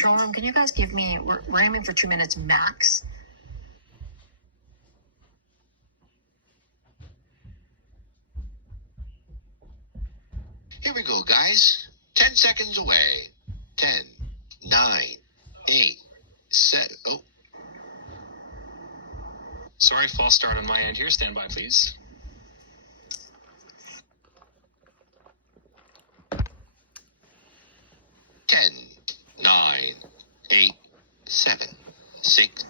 Control room, can you guys give me, we're aiming for 2 minutes max. Here we go, guys. 10 seconds away. 10, 9, 8, 7. Oh. Sorry, false start on my end here. Stand by, please. Ten, 9, 8, 7, 6.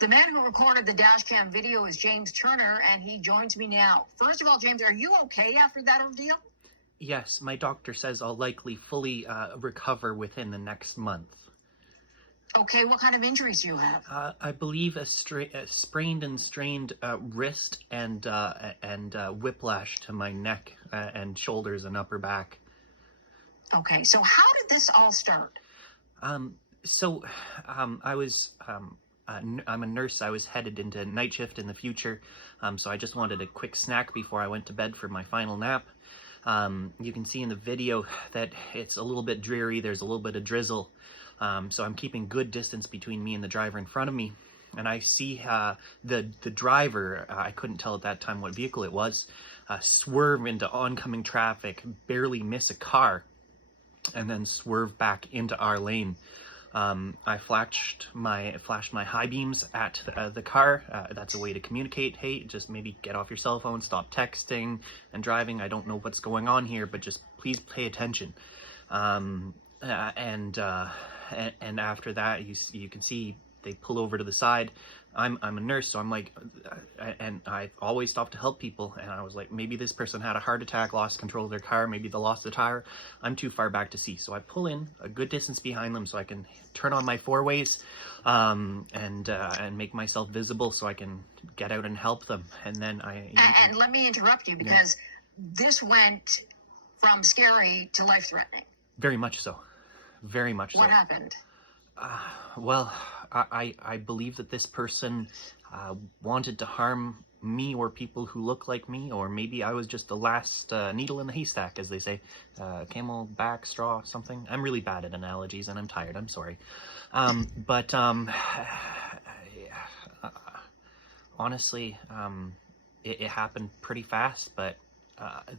The man who recorded the dash cam video is James Turner, and he joins me now. First of all, James, are you okay after that ordeal? Yes, my doctor says I'll likely fully recover within the next month. Okay, what kind of injuries do you have? I believe a sprained and strained wrist and whiplash to my neck and shoulders and upper back. Okay, so how did this all start? I'm a nurse. I was headed into night shift in the future, so I just wanted a quick snack before I went to bed for my final nap. You can see in the video that it's a little bit dreary. There's a little bit of drizzle, so I'm keeping good distance between me and the driver in front of me. And I see the driver, I couldn't tell at that time what vehicle it was, swerve into oncoming traffic, barely miss a car, and then swerve back into our lane. I flashed my high beams at the car. That's a way to communicate. Hey, just maybe get off your cell phone, stop texting and driving. I don't know what's going on here, but just please pay attention. And after that, you can see they pull over to the side. I'm a nurse, so I'm like, and I always stop to help people. And I was like, maybe this person had a heart attack, lost control of their car, maybe they lost the tire. I'm too far back to see, so I pull in a good distance behind them so I can turn on my four-ways and make myself visible so I can get out and help them. And then And let me interrupt you because this went from scary to life-threatening. Very much so. Very much so. What happened? Well, I believe that this person wanted to harm me or people who look like me, or maybe I was just the last needle in the haystack, as they say. Camel back, straw, something. I'm really bad at analogies, and I'm tired. I'm sorry. Honestly, it happened pretty fast, but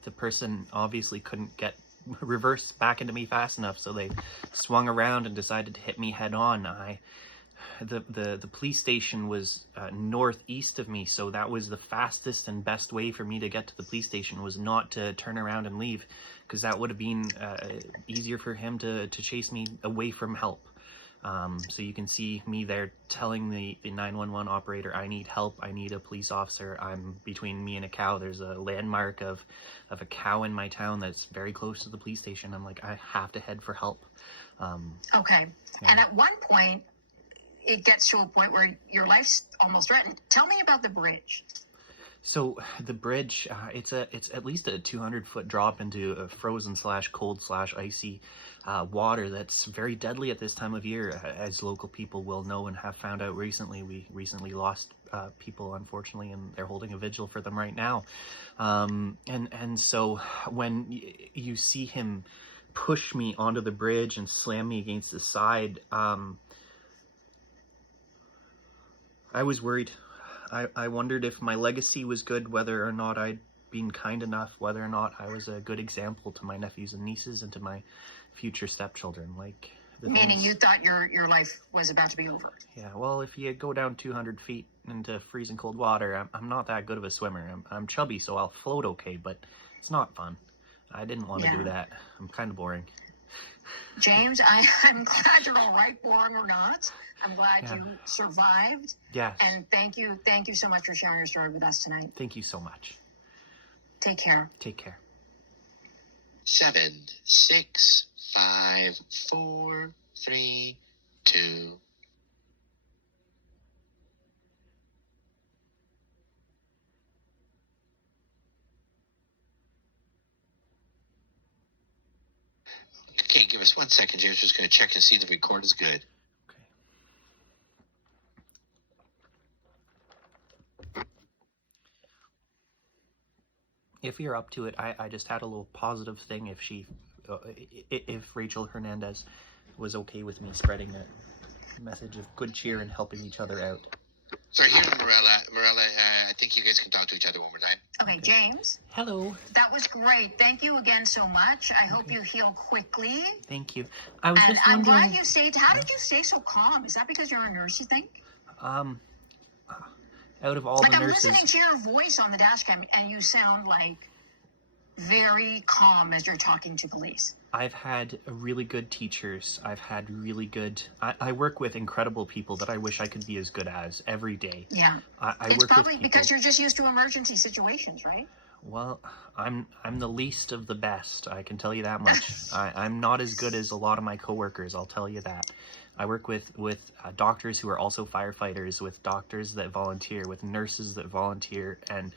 the person obviously couldn't get reverse back into me fast enough, so they swung around and decided to hit me head on. The police station was northeast of me, so that was the fastest and best way for me to get to the police station, was not to turn around and leave, because that would have been easier for him to chase me away from help. So you can see me there telling the 911 operator, I need help, I need a police officer. I'm between me and a cow. There's a landmark of a cow in my town that's very close to the police station. I'm like, I have to head for help. Okay. Yeah. And at one point, it gets to a point where your life's almost threatened. Tell me about the bridge. So the bridge, it's at least a 200-foot drop into a frozen / cold / icy water that's very deadly at this time of year, as local people will know and have found out recently. We recently lost people, unfortunately, and they're holding a vigil for them right now. And so when you see him push me onto the bridge and slam me against the side, I was worried. I wondered if my legacy was good, whether or not I'd been kind enough, whether or not I was a good example to my nephews and nieces and to my future stepchildren. Like, meaning you thought your life was about to be over. Yeah, well, if you go down 200 feet into freezing cold water, I'm not that good of a swimmer. I'm chubby, so I'll float okay, but it's not fun. I didn't want to do that. I'm kind of boring. James, I'm glad you're all right, boring or not. I'm glad you survived. Yes. And thank you so much for sharing your story with us tonight. Thank you so much. Take care. Take care. 7, 6, 5, 4, 3, 2. Okay, give us 1 second, James. Just going to check and see the record is good. Okay. if you're up to it, I just had a little positive thing if Rachel Hernandez was okay with me spreading a message of good cheer and helping each other out. Sorry, here's Morella. Morella, I think you guys can talk to each other one more time. Okay, James. Hello. That was great. Thank you again so much. I hope you heal quickly. Thank you. I was And just I'm wondering. glad you stayed. How did you stay so calm? Is that because you're a nurse, you think? Out of all Like, the I'm nurses, listening to your voice on the dash cam, and you sound like very calm as you're talking to police. I've had really good teachers. I've had really good. I work with incredible people that I wish I could be as good as every day. Yeah. I It's work probably with because people. you're just used to emergency situations, right? Well, I'm the least of the best. I can tell you that much. I'm not as good as a lot of my coworkers. I'll tell you that. I work with doctors who are also firefighters, with doctors that volunteer, with nurses that volunteer, and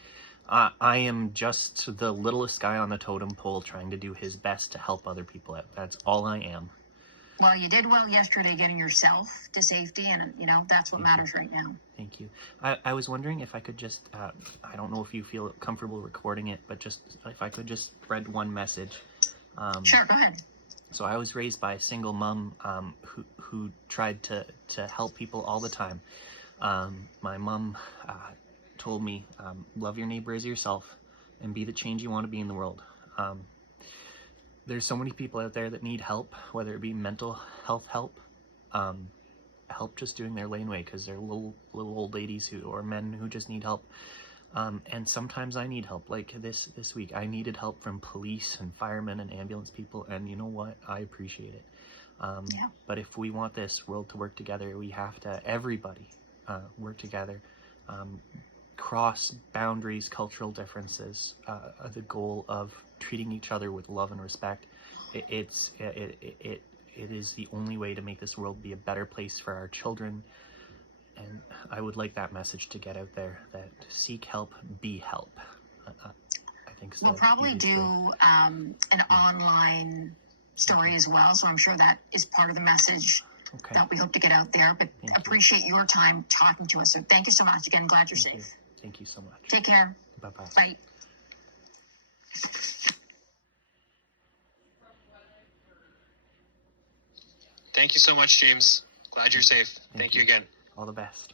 I am just the littlest guy on the totem pole trying to do his best to help other people out. That's all I am. Well, you did well yesterday getting yourself to safety, and, that's what matters right now. Thank you. I was wondering if I could just, I don't know if you feel comfortable recording it, but just if I could just spread one message. Sure, go ahead. So I was raised by a single mom who tried to help people all the time. My mom told me, love your neighbor as yourself and be the change you want to be in the world. There's so many people out there that need help, whether it be mental health help, help just doing their laneway because they're little old ladies or men who just need help. And sometimes I need help. Like this week, I needed help from police and firemen and ambulance people, and you know what? I appreciate it. Yeah. But if we want this world to work together, we have to, everybody, work together, cross boundaries, cultural differences, the goal of treating each other with love and respect. It is the only way to make this world be a better place for our children. And I would like that message to get out there, that seek help, be help. I think so. We'll probably do an online story as well, so I'm sure that is part of the message that we hope to get out there. But appreciate your time talking to us. So thank you so much. Again, glad you're safe. Thank you so much. Take care. Bye-bye. Bye. Thank you so much, James. Glad you're safe. Thank you again. All the best.